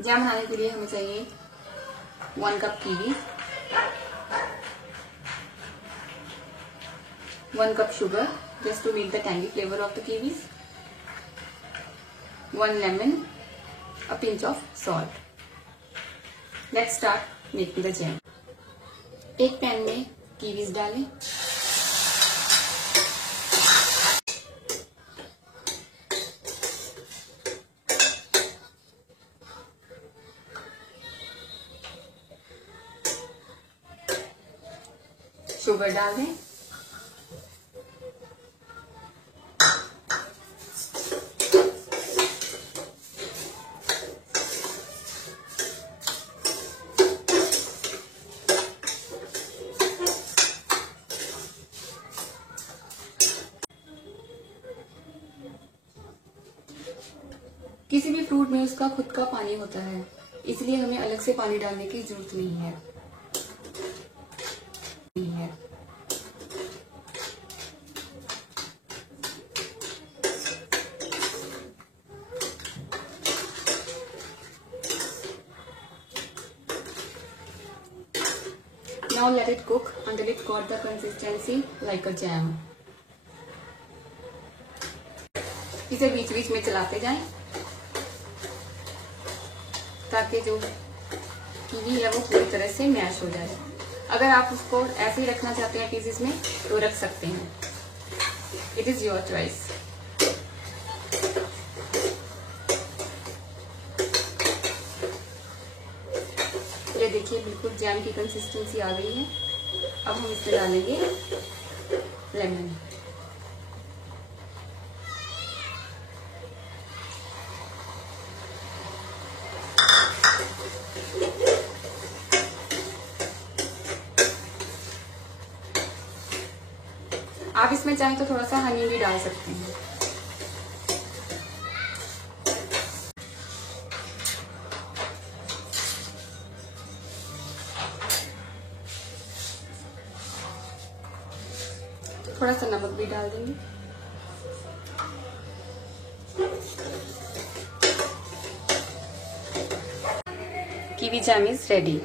Jam बनाने के लिए हमें चाहिए 1 cup kiwi, 1 cup sugar just to make the tangy flavor of the kiwis, 1 lemon, a pinch of salt. Let's start making the jam. एक pan में Kiwis डालें, sugar डाल दें, किसी भी फ्रूट में उसका खुद का पानी होता है, इसलिए हमें अलग से पानी डालने की जरूरत नहीं है। Now let it cook until it got the consistency like a jam. इसे बीच बीच में चलाते जाएं ताकि जो कीवी है वो पूरी तरह से मैश हो जाए। अगर आप उसको ऐसे ही रखना चाहते हैं पीसेस में तो रख सकते हैं, इट इज योर चॉइस। ये देखिए बिल्कुल जैम की कंसिस्टेंसी आ गई है। अब हम इसमें डालेंगे लेमन। आप इसमें चाहें तो थोड़ा सा हनी भी डाल सकते हैं। थोड़ा सा नमक भी डाल देंगे। Kiwi jam is ready.